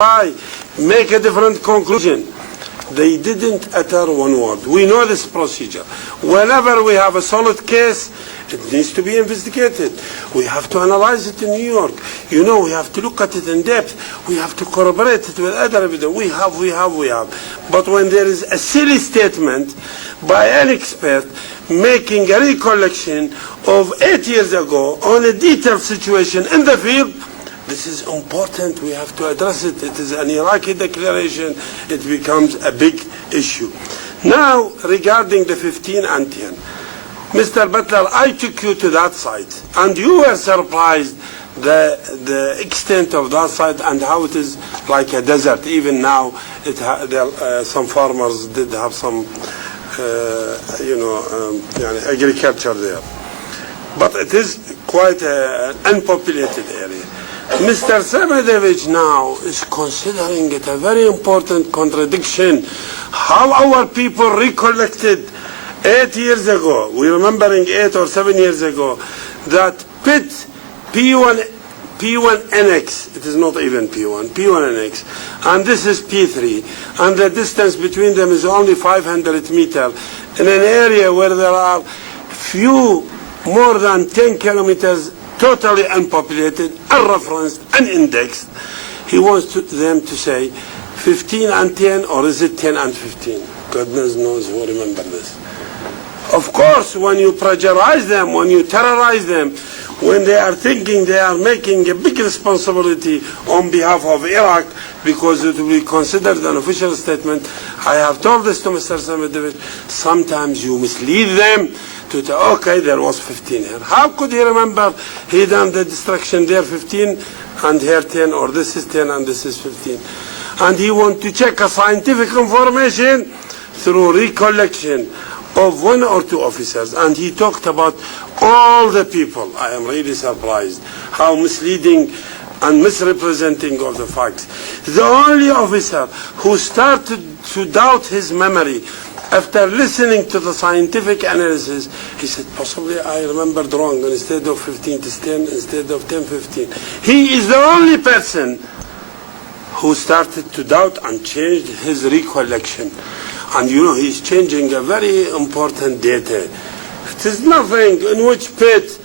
I make a different conclusion. They didn't utter one word. We know this procedure. Whenever we have a solid case, it needs to be investigated. We have to analyze it in New York. You know, we have to look at it in depth. We have to corroborate it with other evidence. We have. But when there is a silly statement by an expert making a recollection of 8 years ago on a detailed situation in the field, this is important. We have to address it. It is an Iraqi declaration. It becomes a big issue. Now, regarding the 15 and 10, Mr. Butler, I took you to that site, and you were surprised the extent of that site and how it is like a desert. Even now, some farmers did have some, agriculture there. But it is quite an unpopulated area. Mr. Samedevich now is considering it a very important contradiction. How our people recollected 8 years ago, we're remembering 8 or 7 years ago, that pit P1NX, it is not even P1, P1NX, and this is P3, and the distance between them is only 500 meters, in an area where there are more than 10 kilometers totally unpopulated, unreferenced, unindexed. He wants them to say 15 and 10, or is it 10 and 15? Goodness knows who remember this. Of course, when you pressurize them, when you terrorize them, when they are thinking they are making a big responsibility on behalf of Iraq, because it will be considered an official statement, I have told this to Mr. Samedevich, sometimes you mislead them to say, okay, there was 15 here. How could he remember he done the destruction there 15 and here 10, or this is 10 and this is 15? And he want to check a scientific information through recollection of 1 or 2 officers. And he talked about all the people. I am really surprised how misleading and misrepresenting of the facts. The only officer who started to doubt his memory after listening to the scientific analysis, he said, possibly I remembered wrong. Instead of 15, it is 10. Instead of 10, 15. He is the only person who started to doubt and changed his recollection. And you know, he's changing a very important data. It is nothing in which pit.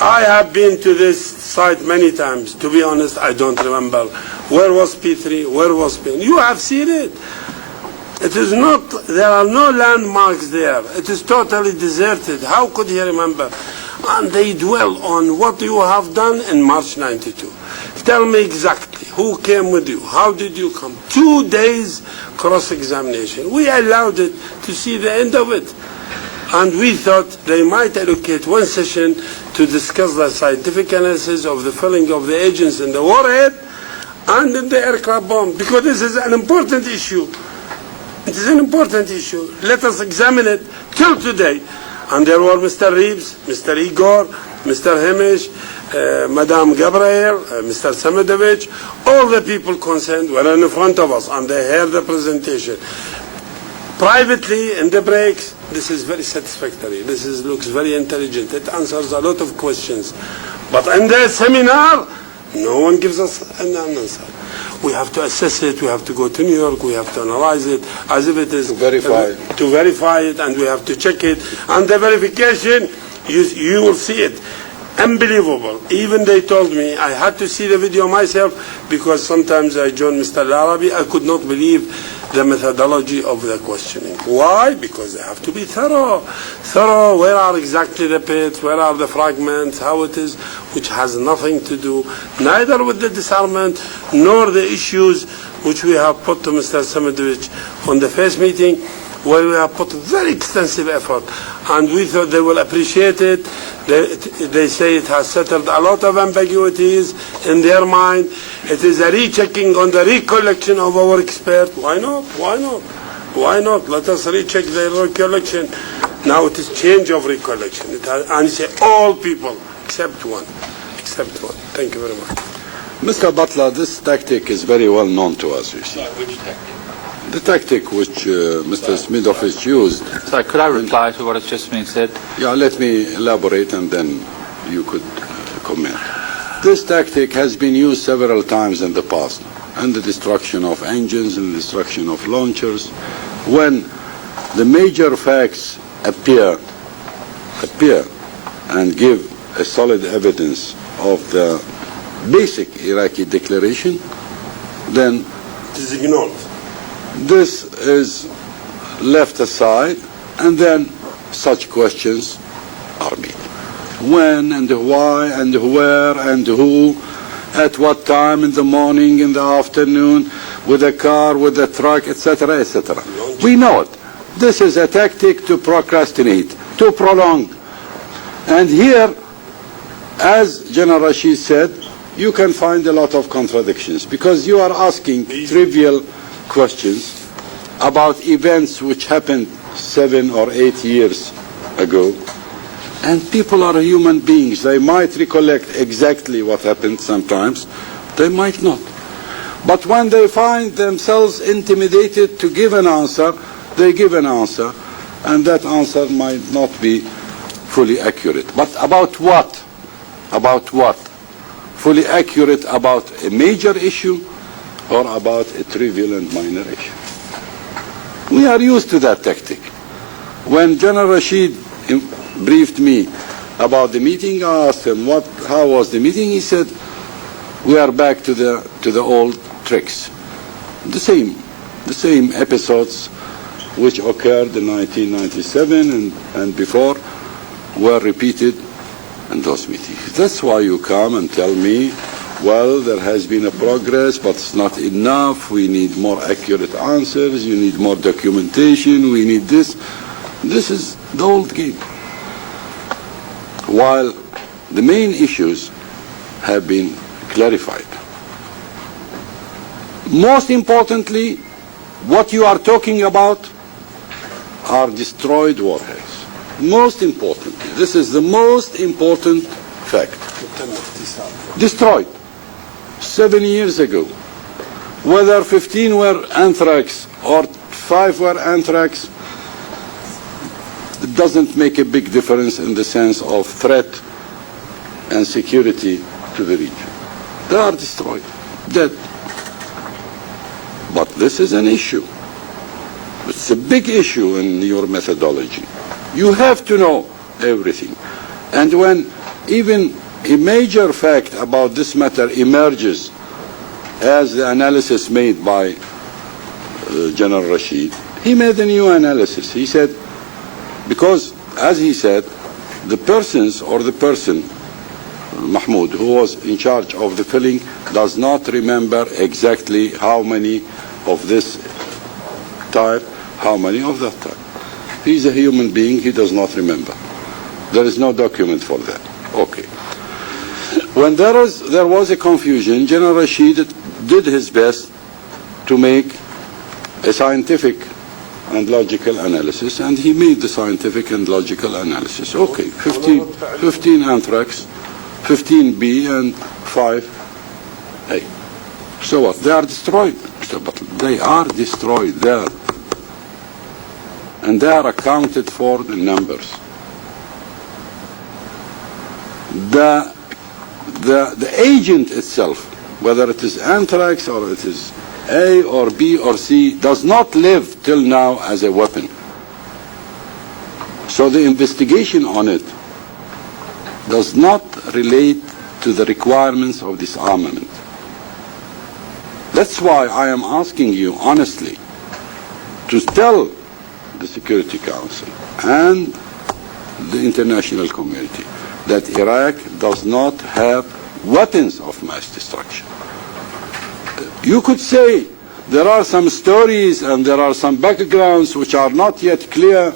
I have been to this site many times. To be honest, I don't remember. Where was P3? Where was P? You have seen it. It is not, there are no landmarks there. It is totally deserted. How could he remember? And they dwell on what you have done in March 92. Tell me exactly, who came with you? How did you come? 2 days cross-examination. We allowed it to see the end of it. And we thought they might allocate 1 session to discuss the scientific analysis of the filling of the agents in the warhead and in the aircraft bomb, because this is an important issue. It is an important issue. Let us examine it till today. And there were Mr. Reeves, Mr. Igor, Mr. Hemish, Madame Gabriel, Mr. Samedevich, all the people concerned were in front of us, and they heard the presentation. Privately, in the breaks, this is very satisfactory. This looks very intelligent. It answers a lot of questions. But in the seminar, no one gives us an answer. We have to assess it. We have to go to New York. We have to analyze it as if it is to verify it, and we have to check it. And the verification, you will see it. Unbelievable. Even they told me I had to see the video myself, because sometimes I joined Mr. Al-Arabi. I could not believe the methodology of the questioning. Why? Because they have to be thorough. Where are exactly the pits? Where are the fragments? How it is, which has nothing to do neither with the disarmament nor the issues which we have put to Mr. Samedevich on the first meeting, where we have put very extensive effort. And we thought they will appreciate it. They say it has settled a lot of ambiguities in their mind. It is a rechecking on the recollection of our expert. Why not? Let us recheck their recollection. Now it is change of recollection. And say all people except one. Thank you very much. Mr. Butler, this tactic is very well known to us, you see. Which tactic? The tactic which Mr. Smidovich used. Sorry, could I reply to what has just been said? Yeah, let me elaborate and then you could comment. This tactic has been used several times in the past. and the destruction of engines and the destruction of launchers. When the major facts appear and give a solid evidence of the basic Iraqi declaration, then It is ignored. this is left aside, and then such questions are made. When and why and where and who, at what time in the morning, in the afternoon, with a car, with a truck, etc., etc. We know it. This is a tactic to procrastinate, to prolong. And here, as General Rashid said, you can find a lot of contradictions because you are asking trivial questions about events which happened 7 or 8 years ago. And people are human beings. They might recollect exactly what happened sometimes. They might not. But when they find themselves intimidated to give an answer, they give an answer. And that answer might not be fully accurate. But about what? About what? Fully accurate about a major issue or about a trivial and minor issue? We are used to that tactic. When General Rashid briefed me about the meeting, I asked him, how was the meeting? He said, we are back to the old tricks. The same episodes which occurred in 1997 and before were repeated in those meetings. That's why you come and tell me, well, there has been a progress, but it's not enough. We need more accurate answers. You need more documentation. We need this. This is the old game. While the main issues have been clarified. Most importantly, what you are talking about are destroyed warheads. Most importantly, this is the most important fact. Destroyed 7 years ago. Whether 15 were anthrax or 5 were anthrax, it doesn't make a big difference in the sense of threat and security to the region. They are destroyed, dead. But this is an issue. It's a big issue in your methodology. You have to know everything. And when even a major fact about this matter emerges, as the analysis made by General Rashid, he made a new analysis. He said, because, as he said, the persons or the person, Mahmoud, who was in charge of the filling, does not remember exactly how many of this type, how many of that type. He's a human being, he does not remember. There is no document for that. Okay. When there was a confusion, General Rashid did his best to make a scientific and logical analysis, and he made the scientific and logical analysis. Okay, 15 anthrax, 15B, and 5A. So what? They are destroyed, Mr. Butler. They are destroyed there. And they are accounted for in numbers. The agent itself, whether it is anthrax or it is A or B or C, does not live till now as a weapon. So the investigation on it does not relate to the requirements of disarmament. That's why I am asking you honestly to tell the Security Council and the international community that Iraq does not have weapons of mass destruction. You could say there are some stories and there are some backgrounds which are not yet clear.